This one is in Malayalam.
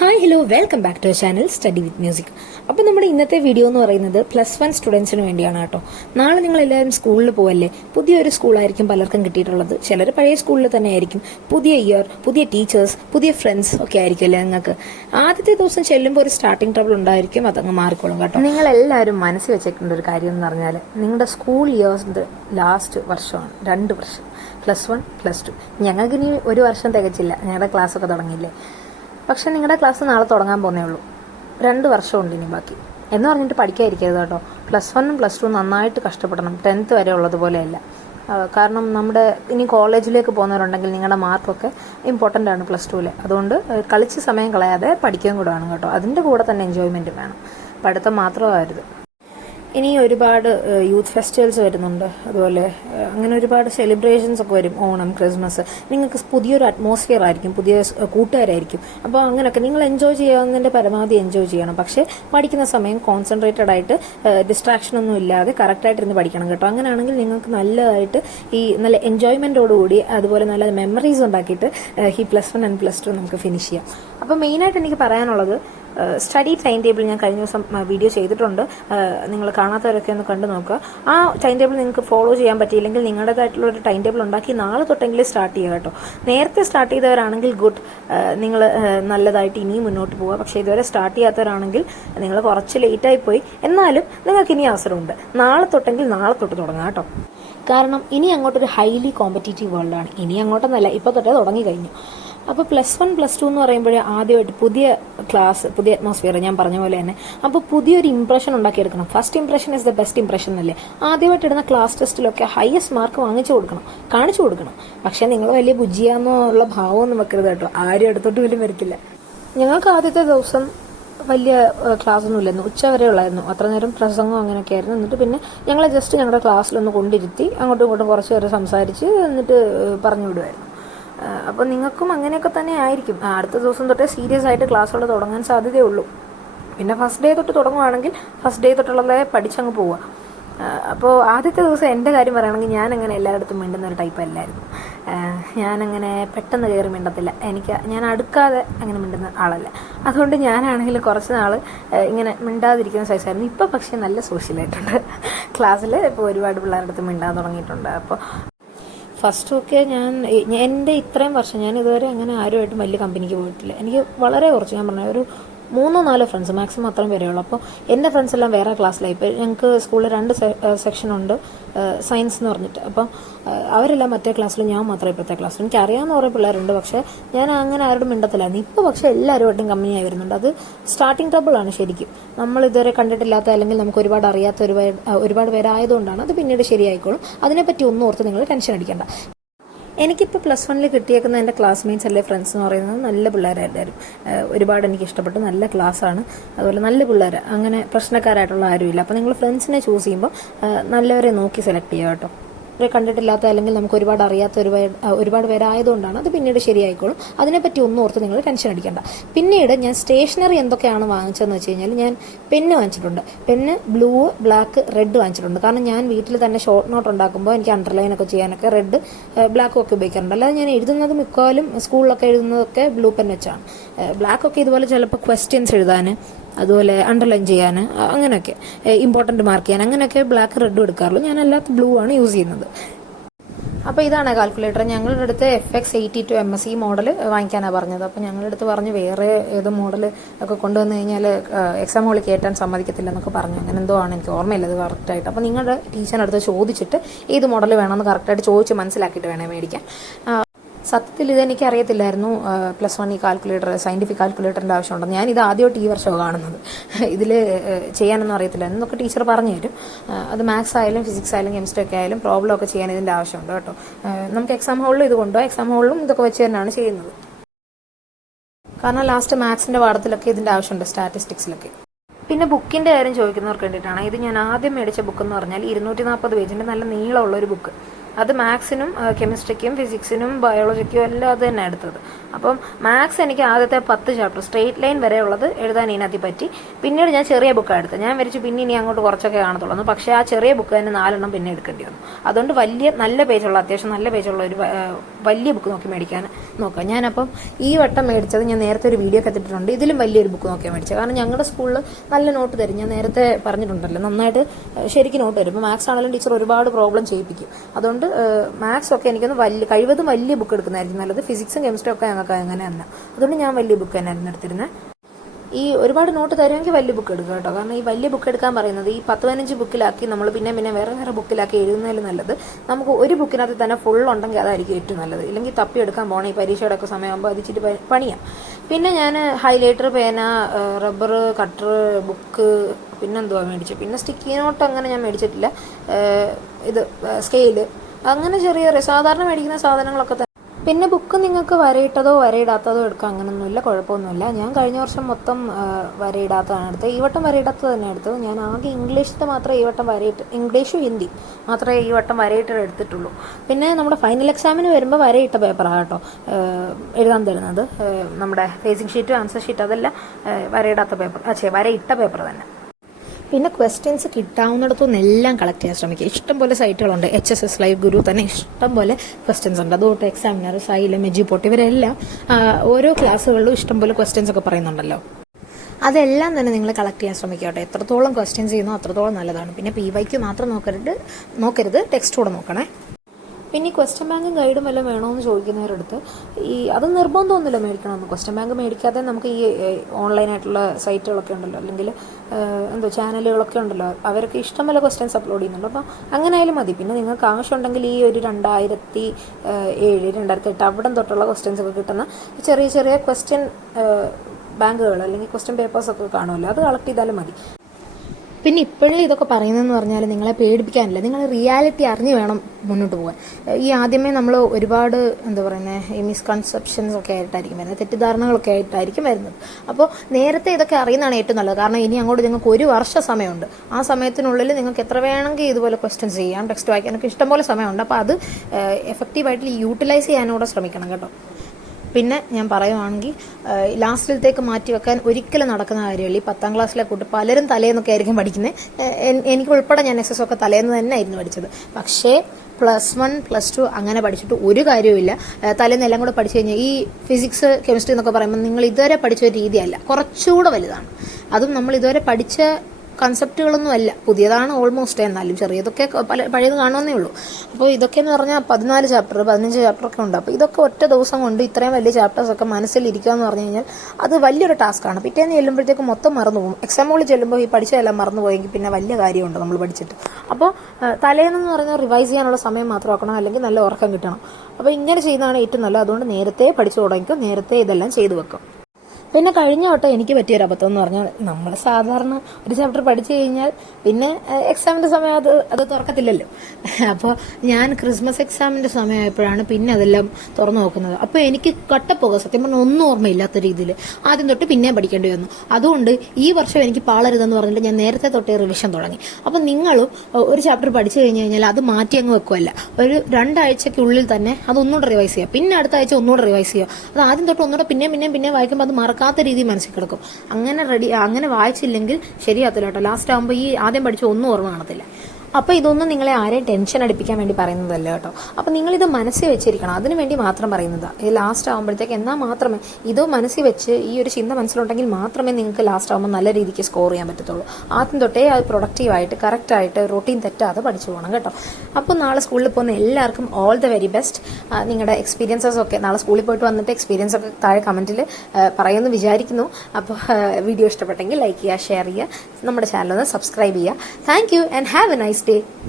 Hi hello welcome back to channel study with music. അപ്പോൾ നമ്മുടെ ഇന്നത്തെ വീഡിയോ എന്ന് പറയുന്നത് +1 സ്റ്റുഡൻസിന് വേണ്ടിയാണ് കേട്ടോ. നാളെ നിങ്ങൾ എല്ലാവരും സ്കൂളിൽ പോവല്ലേ. പുതിയൊരു സ്കൂളായിരിക്കും പലർക്കും കിട്ടിയിട്ടുള്ളത്. ചിലർ പഴയ സ്കൂളിൽ തന്നെ ആയിരിക്കും. പുതിയ ഇയർ, പുതിയ ടീച്ചേഴ്സ്, പുതിയ ഫ്രണ്ട്സ് ഒക്കെ ആയിരിക്കും അല്ലേ നിങ്ങൾക്ക്. ആദ്യത്തെ ദിവസം ചെല്ലുമ്പോൾ ഒരു സ്റ്റാർട്ടിംഗ് ട്രബിൾ ഉണ്ടായിരിക്കും, അതങ്ങ് മാറിക്കോളും കേട്ടോ. നിങ്ങൾ എല്ലാവരും മനസ്സിൽ വെച്ചേക്കേണ്ട ഒരു കാര്യം എന്ന് പറഞ്ഞാൽ നിങ്ങളുടെ സ്കൂൾ ഇയേഴ്സിന്റെ ലാസ്റ്റ് വർഷമാണ് 2 വർഷം, +1 +2. ഞങ്ങൾക്ക് ഇനി 1 വർഷം തികച്ചില്ല, ഞങ്ങളുടെ ക്ലാസ് ഒക്കെ തുടങ്ങിയില്ലേ. പക്ഷെ നിങ്ങളുടെ ക്ലാസ് നാളെ തുടങ്ങാൻ പോകുന്നേ ഉള്ളൂ. 2 വർഷമുണ്ട് ഇനി ബാക്കി എന്ന് പറഞ്ഞിട്ട് പഠിക്കാതിരിക്കരുത് കേട്ടോ. +1ഉം +2 നന്നായിട്ട് കഷ്ടപ്പെടണം. 10th വരെ ഉള്ളതുപോലെയല്ല. കാരണം നമ്മുടെ ഇനി കോളേജിലേക്ക് പോകുന്നവരുണ്ടെങ്കിൽ നിങ്ങളുടെ മാർക്കൊക്കെ ഇമ്പോർട്ടൻ്റ് ആണ് +2. അതുകൊണ്ട് കളിച്ച് സമയം കളയാതെ പഠിക്കുകയും കൂടെ വേണം കേട്ടോ. അതിൻ്റെ കൂടെ തന്നെ എൻജോയ്മെൻറ്റ് വേണം, പഠിത്തം മാത്രമായിരുന്നു. ഇനി ഒരുപാട് യൂത്ത് ഫെസ്റ്റിവൽസ് വരുന്നുണ്ട്. അതുപോലെ അങ്ങനെ ഒരുപാട് സെലിബ്രേഷൻസ് ഒക്കെ വരും. ഓണം, ക്രിസ്മസ്. നിങ്ങൾക്ക് പുതിയൊരു അറ്റ്മോസ്ഫിയർ ആയിരിക്കും, പുതിയ കൂട്ടുകാരായിരിക്കും. അപ്പോൾ അങ്ങനെയൊക്കെ നിങ്ങൾ എൻജോയ് ചെയ്യാവുന്നതിൻ്റെ പരമാവധി എൻജോയ് ചെയ്യണം. പക്ഷേ പഠിക്കുന്ന സമയം കോൺസെൻട്രേറ്റഡ് ആയിട്ട് ഡിസ്ട്രാക്ഷനൊന്നും ഇല്ലാതെ കറക്റ്റായിട്ട് ഇരുന്ന് പഠിക്കണം കേട്ടോ. അങ്ങനെയാണെങ്കിൽ നിങ്ങൾക്ക് നല്ലതായിട്ട് നല്ല എൻജോയ്മെൻറ്റോടുകൂടി അതുപോലെ നല്ല മെമ്മറീസ് ഉണ്ടാക്കിയിട്ട് ഈ +1 ആൻഡ് +2 നമുക്ക് ഫിനിഷ് ചെയ്യാം. അപ്പോൾ മെയിനായിട്ട് എനിക്ക് പറയാനുള്ളത് സ്റ്റഡി ടൈം ടേബിൾ ഞാൻ കഴിഞ്ഞ ദിവസം വീഡിയോ ചെയ്തിട്ടുണ്ട്. നിങ്ങൾ കാണാത്തവരൊക്കെ ഒന്ന് കണ്ടു നോക്കുക. ആ ടൈം ടേബിൾ നിങ്ങൾക്ക് ഫോളോ ചെയ്യാൻ പറ്റിയില്ലെങ്കിൽ നിങ്ങളുടേതായിട്ടുള്ള ഒരു ടൈം ടേബിൾ ഉണ്ടാക്കി നാളെ തൊട്ടെങ്കിലും സ്റ്റാർട്ട് ചെയ്യുക കേട്ടോ. നേരത്തെ സ്റ്റാർട്ട് ചെയ്തവരാണെങ്കിൽ ഗുഡ്, നിങ്ങൾ നല്ലതായിട്ട് ഇനിയും മുന്നോട്ട് പോവുക. പക്ഷേ ഇതുവരെ സ്റ്റാർട്ട് ചെയ്യാത്തവരാണെങ്കിൽ നിങ്ങൾ കുറച്ച് ലേറ്റായി പോയി, എന്നാലും നിങ്ങൾക്ക് ഇനി അവസരമുണ്ട്. നാളെ തൊട്ടെങ്കിൽ നാളെ തൊട്ട് തുടങ്ങാം കേട്ടോ. കാരണം ഇനി അങ്ങോട്ടൊരു ഹൈലി കോമ്പറ്റീറ്റീവ് വേൾഡാണ്. ഇനി അങ്ങോട്ടൊന്നല്ല, ഇപ്പോൾ തൊട്ടേ തുടങ്ങി കഴിഞ്ഞു. അപ്പോൾ +1 +2 എന്ന് പറയുമ്പോഴേ ആദ്യമായിട്ട് പുതിയ ക്ലാസ്, പുതിയ അറ്റ്മോസ്ഫിയർ, ഞാൻ പറഞ്ഞ പോലെ തന്നെ. അപ്പോൾ പുതിയൊരു ഇംപ്രഷൻ ഉണ്ടാക്കിയെടുക്കണം. First impression is the best impression അല്ലേ. ആദ്യമായിട്ട് ഇടുന്ന ക്ലാസ് ടെസ്റ്റിലൊക്കെ ഹയസ്റ്റ് മാർക്ക് കാണിച്ചു കൊടുക്കണം. പക്ഷേ നിങ്ങൾ വലിയ ബുജ്ജിയാന്നുള്ള ഭാവമൊന്നും വെക്കരുത് കേട്ടോ. ആരും അടുത്തോട്ട് പോലും വരത്തില്ല. ഞങ്ങൾക്ക് ആദ്യത്തെ ദിവസം വലിയ ക്ലാസ് ഒന്നും ഇല്ലായിരുന്നു, ഉച്ചവരെ ഉള്ളായിരുന്നു. അത്ര നേരം പ്രസംഗം അങ്ങനെയൊക്കെ ആയിരുന്നു. എന്നിട്ട് പിന്നെ ഞങ്ങളെ ജസ്റ്റ് ഞങ്ങളുടെ ക്ലാസ്സിലൊന്ന് കൊണ്ടിരുത്തി അങ്ങോട്ടും ഇങ്ങോട്ടും കുറച്ച് നേരം സംസാരിച്ച് എന്നിട്ട് പറഞ്ഞു വിടുമായിരുന്നു. അപ്പോൾ നിങ്ങൾക്കും അങ്ങനെയൊക്കെ തന്നെ ആയിരിക്കും. അടുത്ത ദിവസം തൊട്ടേ സീരിയസ് ആയിട്ട് ക്ലാസ്സുകൾ തുടങ്ങാൻ സാധ്യതയുള്ളൂ. പിന്നെ ഫസ്റ്റ് ഡേ തൊട്ട് തുടങ്ങുവാണെങ്കിൽ ഫസ്റ്റ് ഡേ തൊട്ടുള്ളതേ പഠിച്ചങ്ങ് പോവുക. അപ്പോൾ ആദ്യത്തെ ദിവസം എൻ്റെ കാര്യം പറയുകയാണെങ്കിൽ ഞാനങ്ങനെ എല്ലായിടത്തും മിണ്ടുന്ന ഒരു ടൈപ്പ് അല്ലായിരുന്നു. ഞാനങ്ങനെ പെട്ടെന്ന് കയറി മിണ്ടത്തില്ല. ഞാൻ അടുക്കാതെ അങ്ങനെ മിണ്ടുന്ന ആളല്ല. അതുകൊണ്ട് ഞാനാണെങ്കിൽ കുറച്ച് നാൾ ഇങ്ങനെ മിണ്ടാതിരിക്കുന്ന സൈസായിരുന്നു. ഇപ്പോൾ പക്ഷേ നല്ല സോഷ്യലായിട്ടുണ്ട്. ക്ലാസ്സിൽ ഇപ്പോൾ ഒരുപാട് പിള്ളേരുടെ അടുത്ത് മിണ്ടാൻ തുടങ്ങിയിട്ടുണ്ട്. അപ്പോൾ ഫസ്റ്റൊക്കെ എൻ്റെ ഇത്രയും വർഷം ഞാൻ ഇതുവരെ അങ്ങനെ ആരുമായിട്ടും വലിയ കമ്പനിക്ക് പോയിട്ടില്ല. എനിക്ക് വളരെ കുറച്ച്, ഞാൻ പറഞ്ഞ ഒരു 3-4 ഫ്രണ്ട്സ് മാക്സിമം അത്രയും വരെയുള്ളൂ. അപ്പോൾ എൻ്റെ ഫ്രണ്ട്സ് എല്ലാം വേറെ ക്ലാസ്സിലായി. ഇപ്പോൾ ഞങ്ങൾക്ക് സ്കൂളിൽ 2 സെക്ഷനുണ്ട്, സയൻസ് എന്ന് പറഞ്ഞിട്ട്. അപ്പം അവരെല്ലാം മറ്റേ ക്ലാസ്സിൽ, ഞാൻ മാത്രമേ ഇപ്പോഴത്തെ ക്ലാസ്സിൽ. എനിക്ക് അറിയാവുന്ന കുറേ പിള്ളേരുണ്ട്, പക്ഷേ ഞാൻ അങ്ങനെ ആരോടും മിണ്ടത്തില്ലായിരുന്നു. ഇപ്പോൾ പക്ഷേ എല്ലാവരുമായിട്ടും കമ്പനിയായി വരുന്നുണ്ട്. അത് സ്റ്റാർട്ടിങ് ട്രബിളാണ് ശരിക്കും. നമ്മൾ ഇതുവരെ കണ്ടിട്ടില്ലാത്ത അല്ലെങ്കിൽ നമുക്ക് ഒരുപാട് അറിയാത്ത ഒരുപാട് പേരായതുകൊണ്ടാണ്. അത് പിന്നീട് ശരിയായിക്കോളും. അതിനെപ്പറ്റി ഒന്നും ഓർത്ത് നിങ്ങൾ ടെൻഷൻ അടിക്കേണ്ട. എനിക്കിപ്പോൾ +1 കിട്ടിയേക്കുന്ന എൻ്റെ ക്ലാസ്മേറ്റ്സ് അല്ലെ ഫ്രണ്ട്സ് എന്ന് പറയുന്നത് നല്ല പിള്ളേരായിരുന്നു. ഒരുപാട് എനിക്ക് ഇഷ്ടപ്പെട്ടു. നല്ല ക്ലാസ്സാണ്, അതുപോലെ നല്ല പിള്ളേർ, അങ്ങനെ പ്രശ്നക്കാരായിട്ടുള്ള ആരുമില്ല. അപ്പോൾ നിങ്ങൾ ഫ്രണ്ട്സിനെ ചൂസ് ചെയ്യുമ്പോൾ നല്ലവരെ നോക്കി സെലക്ട് ചെയ്യുക കേട്ടോ. കണ്ടിട്ടില്ലാത്ത അല്ലെങ്കിൽ നമുക്ക് ഒരുപാട് അറിയാത്ത ഒരുപാട് പേരായതുകൊണ്ടാണ്. അത് പിന്നീട് ശരിയായിക്കോളും. അതിനെപ്പറ്റി ഒന്നും ഓർത്ത് നിങ്ങൾ ടെൻഷൻ അടിക്കേണ്ട. പിന്നീട് ഞാൻ സ്റ്റേഷനറി എന്തൊക്കെയാണ് വാങ്ങിച്ചതെന്ന് വെച്ച് കഴിഞ്ഞാൽ, ഞാൻ പെന്ന് വാങ്ങിച്ചിട്ടുണ്ട്. പെന്ന് ബ്ലൂ, ബ്ലാക്ക്, റെഡ് വാങ്ങിച്ചിട്ടുണ്ട്. കാരണം ഞാൻ വീട്ടിൽ തന്നെ ഷോർട്ട് നോട്ട് ഉണ്ടാക്കുമ്പോൾ എനിക്ക് അണ്ടർലൈനൊക്കെ ചെയ്യാനൊക്കെ റെഡ്, ബ്ലാക്കും ഒക്കെ ഉപയോഗിക്കാറുണ്ട്. അല്ലാതെ ഞാൻ എഴുതുന്നത് മിക്കവാറും സ്കൂളിലൊക്കെ എഴുതുന്നതൊക്കെ ബ്ലൂ പെൻ വെച്ചാണ്. ബ്ലാക്കൊക്കെ ഇതുപോലെ ചിലപ്പോൾ ക്വസ്റ്റ്യൻസ് എഴുതാൻ, അതുപോലെ അണ്ടർലൈൻ ചെയ്യാൻ, അങ്ങനെയൊക്കെ ഇമ്പോർട്ടൻറ്റ് മാർക്ക് ചെയ്യാൻ, അങ്ങനെയൊക്കെ ബ്ലാക്ക് റെഡും എടുക്കാറുള്ളൂ. ഞാൻ അല്ലാത്ത ബ്ലൂ ആണ് യൂസ് ചെയ്യുന്നത്. അപ്പോൾ ഇതാണ് കാൽക്കുലേറ്റർ. ഞങ്ങളുടെ അടുത്ത് FX82 MSE മോഡൽ വാങ്ങിക്കാനാണ് പറഞ്ഞത്. അപ്പോൾ ഞങ്ങളുടെ അടുത്ത് പറഞ്ഞു വേറെ ഏത് മോഡൽ ഒക്കെ കൊണ്ടുവന്നു കഴിഞ്ഞാൽ എക്സാം ഹോളിൽ കയറ്റാൻ സമ്മതിക്കത്തില്ല എന്നൊക്കെ പറഞ്ഞു. അങ്ങനെ എന്തോ ആണ്, എനിക്ക് ഓർമ്മയില്ല അത് കറക്റ്റായിട്ട്. അപ്പോൾ നിങ്ങളുടെ ടീച്ചറിൻ്റെ അടുത്ത് ചോദിച്ചിട്ട് ഏത് മോഡൽ വേണമെന്ന് കറക്റ്റായിട്ട് ചോദിച്ച് മനസ്സിലാക്കിയിട്ട് വേണേ മേടിക്കാൻ. സത്യത്തിൽ ഇതെനിക്ക് അറിയത്തില്ലായിരുന്നു +1 ഈ കാൽക്കുലേറ്റർ, സയൻറ്റിഫിക് കാൽക്കുലേറ്ററിൻ്റെ ആവശ്യമുണ്ടെന്ന്. ഞാനിത് ആദ്യമായിട്ട് ഈ വർഷമാണ് കാണുന്നത്. ഇതിൽ ചെയ്യാനൊന്നും അറിയത്തില്ല എന്നൊക്കെ ടീച്ചർ പറഞ്ഞു തരും. അത് മാത്സ് ആയാലും ഫിസിക്സ് ആയാലും കെമിസ്ട്രി ഒക്കെ ആയാലും പ്രോബ്ലം ഒക്കെ ചെയ്യാൻ ഇതിൻ്റെ ആവശ്യമുണ്ട് കേട്ടോ. നമുക്ക് എക്സാം ഹോളിൽ ഇത് കൊണ്ടുപോകാം. എക്സാം ഹോളിലും ഇതൊക്കെ വെച്ച് തന്നെയാണ് ചെയ്യുന്നത്. കാരണം ലാസ്റ്റ് മാത്സിൻ്റെ പാഠത്തിലൊക്കെ ഇതിൻ്റെ ആവശ്യമുണ്ട്, സ്റ്റാറ്റിസ്റ്റിക്സിലൊക്കെ. പിന്നെ ബുക്കിൻ്റെ കാര്യം ചോദിക്കുന്നവർക്ക് വേണ്ടിയിട്ടാണ്. ഇത് ഞാൻ ആദ്യം മേടിച്ച ബുക്കെന്ന് പറഞ്ഞാൽ 240 പേജിൻ്റെ നല്ല നീളമുള്ളൊരു ബുക്ക്. അത് മാത്സിനും കെമിസ്ട്രിക്കും ഫിസിക്സിനും ബയോളജിക്കും എല്ലാം അത് തന്നെ എടുത്തത്. അപ്പം മാത്സ് എനിക്ക് ആദ്യത്തെ 10 ചാപ്റ്റർ സ്ട്രെയിറ്റ് ലൈൻ വരെ ഉള്ളത് എഴുതാൻ ഇതിനകത്ത് പറ്റി. പിന്നീട് ഞാൻ ചെറിയ ബുക്കാണ് എടുത്തത്. ഞാൻ വിചാരിച്ചു പിന്നെ ഇനി അങ്ങോട്ട് കുറച്ചൊക്കെ കാണത്തുള്ളൂ. പക്ഷേ ആ ചെറിയ ബുക്ക് തന്നെ 4 പിന്നെ എടുക്കേണ്ടി വന്നു. അതുകൊണ്ട് നല്ല പേജുള്ള, അത്യാവശ്യം നല്ല പേജുള്ള ഒരു വലിയ ബുക്ക് നോക്കി മേടിക്കാൻ നോക്കാം. ഞാനപ്പം ഈ വട്ടം മേടിച്ചത്, ഞാൻ നേരത്തെ ഒരു വീഡിയോ ഒക്കെ ഇട്ടിട്ടുണ്ട്, ഇതിലും വലിയൊരു ബുക്ക് നോക്കിയാൽ മേടിച്ചത്. കാരണം ഞങ്ങളുടെ സ്കൂളിൽ നല്ല നോട്ട് തരും. ഞാൻ നേരത്തെ പറഞ്ഞിട്ടുണ്ടല്ലോ, നന്നായിട്ട് ശരിക്കും നോട്ട് തരും. ഇപ്പോൾ മാത്സ് ആണെങ്കിലും ടീച്ചർ ഒരുപാട് പ്രോബ്ലം ചെയ്യിപ്പിക്കും. അതുകൊണ്ട് മാത്സ് ഒക്കെ എനിക്കൊന്ന് കഴിവതും വലിയ ബുക്ക് എടുക്കുന്നതായിരിക്കും നല്ലത്. ഫിസിക്സും കെമിസ്ട്രിയും ഒക്കെ ഞങ്ങൾക്ക് അങ്ങനെ തന്നെ. അതുകൊണ്ട് ഞാൻ വലിയ ബുക്ക് തന്നെയായിരുന്നു എടുത്തിരുന്നത്. ഈ ഒരുപാട് നോട്ട് തരുമെങ്കിൽ വലിയ ബുക്ക് എടുക്കുക കേട്ടോ. കാരണം ഈ വലിയ ബുക്ക് എടുക്കാൻ പറയുന്നത് ഈ 10-15 ബുക്കിലാക്കി നമ്മൾ പിന്നെ വേറെ ബുക്കിലാക്കി എഴുതുന്നതിൽ നല്ലത് നമുക്ക് ഒരു ബുക്കിനകത്ത് തന്നെ ഫുൾ ഉണ്ടെങ്കിൽ അതായിരിക്കും ഏറ്റവും നല്ലത്. ഇല്ലെങ്കിൽ തപ്പി എടുക്കാൻ പോകണം. ഈ പരീക്ഷയുടെ ഒക്കെ സമയമാകുമ്പോൾ അത് ഇച്ചിരി പണിയാണ്. പിന്നെ ഞാൻ ഹൈലൈറ്റർ, പേന, റബ്ബർ, കട്ടർ, ബുക്ക്, പിന്നെന്തുവാ മേടിച്ചത്, പിന്നെ സ്റ്റിക്കി നോട്ട് അങ്ങനെ ഞാൻ മേടിച്ചിട്ടില്ല. ഇത് സ്കെയില്, അങ്ങനെ ചെറിയ സാധാരണ മേടിക്കുന്ന സാധനങ്ങളൊക്കെ തന്നെ. പിന്നെ ബുക്ക് നിങ്ങൾക്ക് വരയിട്ടതോ വരയിടാത്തതോ എടുക്കാം, അങ്ങനൊന്നുമില്ല, കുഴപ്പമൊന്നുമില്ല. ഞാൻ കഴിഞ്ഞ വർഷം മൊത്തം വരയിടാത്തതാണ് എടുത്തത്. ഈ വട്ടം വരയിടാത്തത് തന്നെ എടുത്തത്. ഞാൻ ആകെ ഇംഗ്ലീഷിൽ മാത്രമേ ഈ വട്ടം ഇംഗ്ലീഷും ഹിന്ദി മാത്രമേ ഈ വട്ടം വരയിട്ട് എടുത്തിട്ടുള്ളൂ. പിന്നെ നമ്മുടെ ഫൈനൽ എക്സാമിന് വരുമ്പോൾ വരയിട്ട പേപ്പറാണ് കേട്ടോ എഴുതാൻ തരുന്നത്. നമ്മുടെ ഫേസിംഗ് ഷീറ്റ്, ആൻസർ ഷീറ്റ് അതെല്ലാം വരയിടാത്ത പേപ്പർ, വരയിട്ട പേപ്പർ തന്നെ. പിന്നെ ക്വസ്റ്റ്യൻസ് കിട്ടാവുന്നിടത്തുനിന്നെല്ലാം കളക്ട് ചെയ്യാൻ ശ്രമിക്കുക. ഇഷ്ടംപോലെ സൈറ്റുകളുണ്ട്. HSS ലൈവ് ഗുരു തന്നെ ഇഷ്ടംപോലെ ക്വസ്റ്റ്യൻസ് ഉണ്ട്. അതുകൊണ്ട് എക്സാമിനർ, സൈലം, എജിപോട്ട് ഇവരെല്ലാം ഓരോ ക്ലാസ്സുകളിലും ഇഷ്ടംപോലെ ക്വസ്റ്റ്യൻസ് ഒക്കെ പറയുന്നുണ്ടല്ലോ. അതെല്ലാം തന്നെ നിങ്ങൾ കളക്ട് ചെയ്യാൻ ശ്രമിക്കുക. എത്രത്തോളം ക്വസ്റ്റ്യൻസ് ചെയ്യുന്നോ അത്രത്തോളം നല്ലതാണ്. പിന്നെ PYQ മാത്രം നോക്കരുത്, ടെക്സ്റ്റ് കൂടെ നോക്കണേ. പിന്നെ ഈ ക്വസ്റ്റ്യൻ ബാങ്കും ഗൈഡും എല്ലാം വേണമെന്ന് ചോദിക്കുന്നവരടുത്ത് അത് നിർബന്ധമൊന്നുമില്ല മേടിക്കണമെന്ന്. ക്വസ്റ്റ്യൻ ബാങ്ക് മേടിക്കാതെ നമുക്ക് ഈ ഓൺലൈനായിട്ടുള്ള സൈറ്റുകളൊക്കെ ഉണ്ടല്ലോ, അല്ലെങ്കിൽ ചാനലുകളൊക്കെ ഉണ്ടല്ലോ, അവരൊക്കെ ഇഷ്ടംപോലെ ക്വസ്റ്റ്യൻസ് അപ്ലോഡ് ചെയ്യുന്നുണ്ട്. അപ്പോൾ അങ്ങനെ ആയാലും മതി. പിന്നെ നിങ്ങൾക്ക് ആവശ്യമുണ്ടെങ്കിൽ ഈ ഒരു 2007, 2008 അവിടം തൊട്ടുള്ള ക്വസ്റ്റ്യൻസ് ഒക്കെ കിട്ടുന്ന ചെറിയ ക്വസ്റ്റ്യൻ ബാങ്കുകൾ അല്ലെങ്കിൽ ക്വസ്റ്റ്യൻ പേപ്പേഴ്സൊക്കെ കാണുമല്ലോ, അത് കളക്ട് ചെയ്താലും മതി. പിന്നെ ഇപ്പോഴേ ഇതൊക്കെ പറയുന്നതെന്ന് പറഞ്ഞാൽ നിങ്ങളെ പേടിപ്പിക്കാനില്ല, നിങ്ങൾ റിയാലിറ്റി അറിഞ്ഞ് വേണം മുന്നോട്ട് പോകാൻ. ഈ ആദ്യമേ നമ്മൾ ഒരുപാട് ഈ മിസ്കൺസെപ്ഷൻസ് ഒക്കെ ആയിട്ടായിരിക്കും വരുന്നത്, തെറ്റിദ്ധാരണകളൊക്കെ ആയിട്ടായിരിക്കും വരുന്നത്. അപ്പോൾ നേരത്തെ ഇതൊക്കെ അറിയുന്നതാണ് ഏറ്റവും നല്ലത്. കാരണം ഇനി അങ്ങോട്ട് നിങ്ങൾക്ക് 1 വർഷ സമയമുണ്ട്. ആ സമയത്തിനുള്ളിൽ നിങ്ങൾക്ക് എത്ര വേണമെങ്കിൽ ഇതുപോലെ ക്വസ്റ്റ്യൻസ് ചെയ്യാം, ടെക്സ്റ്റ് വായിക്കാനൊക്കെ ഇഷ്ടംപോലെ സമയമുണ്ട്. അപ്പോൾ അത് എഫക്റ്റീവായിട്ട് യൂട്ടിലൈസ് ചെയ്യാനൂടെ ശ്രമിക്കണം കേട്ടോ. പിന്നെ ഞാൻ പറയുവാണെങ്കിൽ ലാസ്റ്റിലത്തേക്ക് മാറ്റി വെക്കാൻ ഒരിക്കലും നടക്കുന്ന കാര്യമല്ല. ഈ 10ാം ക്ലാസ്സിലെ കൂട്ട് പലരും തലേന്നൊക്കെ ആയിരിക്കും പഠിക്കുന്നത്. എനിക്ക് ഉൾപ്പെടെ ഞാൻ SS ഒക്കെ തലേന്ന് തന്നെ ആയിരുന്നു പഠിച്ചത്. പക്ഷേ +1, +2 അങ്ങനെ പഠിച്ചിട്ട് ഒരു കാര്യവുമില്ല. തലേന്ന് എല്ലാം കൂടെ പഠിച്ചു കഴിഞ്ഞാൽ ഈ ഫിസിക്സ്, കെമിസ്ട്രി എന്നൊക്കെ പറയുമ്പോൾ നിങ്ങൾ ഇതുവരെ പഠിച്ച ഒരു രീതിയല്ല, കുറച്ചുകൂടെ വലുതാണ്. അതും നമ്മൾ ഇതുവരെ പഠിച്ച കൺസെപ്റ്റുകളൊന്നും അല്ല, പുതിയതാണ് ഓൾമോസ്റ്റ്. എന്നാലും ചെറിയതൊക്കെ പഴയത് കാണുന്നേ ഉള്ളൂ. അപ്പോൾ ഇതൊക്കെ എന്ന് പറഞ്ഞാൽ 14 ചാപ്റ്റർ 15 ചാപ്റ്റർ ഒക്കെ ഉണ്ട്. അപ്പോൾ ഇതൊക്കെ ഒറ്റ ദിവസം കൊണ്ട് ഇത്രയും വലിയ ചാപ്റ്റേഴ്സൊക്കെ മനസ്സിലിരിക്കുക എന്ന് പറഞ്ഞു കഴിഞ്ഞാൽ അത് വലിയൊരു ടാസ്ക്കാണ്. പിറ്റേന്ന് ചെല്ലുമ്പോഴത്തേക്ക് മൊത്തം മറന്നു പോകും. എക്സാം ഹോളിൽ ചെല്ലുമ്പോൾ ഈ പഠിച്ചതെല്ലാം മറന്നു പോയെങ്കിൽ പിന്നെ വലിയ കാര്യമുണ്ട് നമ്മൾ പഠിച്ചിട്ട്. അപ്പോൾ തലേന്നെന്ന് പറഞ്ഞാൽ റിവൈസ് ചെയ്യാനുള്ള സമയം മാത്രം ആക്കണം, അല്ലെങ്കിൽ നല്ല ഉറക്കം കിട്ടണം. അപ്പോൾ ഇങ്ങനെ ചെയ്യുന്നതാണ് ഏറ്റവും നല്ലത്. അതുകൊണ്ട് നേരത്തെ പഠിച്ചു തുടങ്ങിക്കും, നേരത്തെ ഇതെല്ലാം ചെയ്തു വെക്കും. പിന്നെ കഴിഞ്ഞ വട്ടം എനിക്ക് പറ്റിയൊരു അബദ്ധം എന്ന് പറഞ്ഞാൽ, നമ്മൾ സാധാരണ ഒരു ചാപ്റ്റർ പഠിച്ചു കഴിഞ്ഞാൽ പിന്നെ എക്സാമിൻ്റെ സമയം അത് തുറക്കത്തില്ലല്ലോ. അപ്പോൾ ഞാൻ ക്രിസ്മസ് എക്സാമിൻ്റെ സമയമായപ്പോഴാണ് പിന്നെ അതെല്ലാം തുറന്നു നോക്കുന്നത്. അപ്പോൾ എനിക്ക് കട്ടപ്പോകുക, സത്യം പറഞ്ഞാൽ ഒന്നും ഓർമ്മയില്ലാത്ത രീതിയിൽ ആദ്യം തൊട്ട് പിന്നെയും പഠിക്കേണ്ടി വന്നു. അതുകൊണ്ട് ഈ വർഷം എനിക്ക് പാളരുതെന്ന് പറഞ്ഞിട്ട് ഞാൻ നേരത്തെ തൊട്ടേ റിവിഷൻ തുടങ്ങി. അപ്പോൾ നിങ്ങളും ഒരു ചാപ്റ്റർ പഠിച്ചു കഴിഞ്ഞാൽ അത് മാറ്റി അങ്ങ് വെക്കുമല്ല, ഒരു 2 ആഴ്ചയ്ക്കുള്ളിൽ തന്നെ അതൊന്നുകൂടെ റിവൈസ് ചെയ്യുക. പിന്നെ അടുത്ത ആഴ്ച ഒന്നുകൂടെ റിവൈസ് ചെയ്യുക. അത് ആദ്യം തൊട്ട് ഒന്നുകൂടെ പിന്നെ വായിക്കുമ്പോൾ അത് മറക്കാത്ത രീതി മനസ്സിൽ കിടക്കും. അങ്ങനെ വായിച്ചില്ലെങ്കിൽ ശരിയാത്തില്ല കേട്ടോ. ലാസ്റ്റ് ആകുമ്പോൾ ഈ ആദ്യം പഠിച്ച ഒന്നും ഓർമ്മ കാണത്തില്ല. അപ്പോൾ ഇതൊന്നും നിങ്ങളെ ആരെയും ടെൻഷൻ അടിപ്പിക്കാൻ വേണ്ടി പറയുന്നതല്ല കേട്ടോ. അപ്പോൾ നിങ്ങളിത് മനസ്സിൽ വെച്ചിരിക്കണം, അതിനു വേണ്ടി മാത്രം പറയുന്നതാണ്. ഇത് ലാസ്റ്റ് ആകുമ്പോഴത്തേക്ക് എന്നാൽ മാത്രമേ ഇത് മനസ്സിൽ വെച്ച് ഈ ഒരു ചിന്ത മനസ്സിലുണ്ടെങ്കിൽ മാത്രമേ നിങ്ങൾക്ക് ലാസ്റ്റ് ആകുമ്പോൾ നല്ല രീതിക്ക് സ്കോർ ചെയ്യാൻ പറ്റത്തുള്ളൂ. ആദ്യം തൊട്ടേ അത് പ്രൊഡക്റ്റീവായിട്ട് കറക്റ്റായിട്ട് റൂട്ടീൻ തെറ്റാതെ പഠിച്ചു പോകണം കേട്ടോ. അപ്പോൾ നാളെ സ്കൂളിൽ പോകുന്ന എല്ലാവർക്കും ഓൾ ദ വെരി ബെസ്റ്റ്. നിങ്ങളുടെ എക്സ്പീരിയൻസസ് ഒക്കെ നാളെ സ്കൂളിൽ പോയിട്ട് വന്നിട്ട് എക്സ്പീരിയൻസ് ഒക്കെ താഴെ കമൻറ്റിൽ പറയുമെന്ന് വിചാരിക്കുന്നു. അപ്പോൾ വീഡിയോ ഇഷ്ടപ്പെട്ടെങ്കിൽ ലൈക്ക് ചെയ്യുക, ഷെയർ ചെയ്യുക, നമ്മുടെ ചാനൽ ഒന്ന് സബ്സ്ക്രൈബ് ചെയ്യുക. Thank you and have A nice day.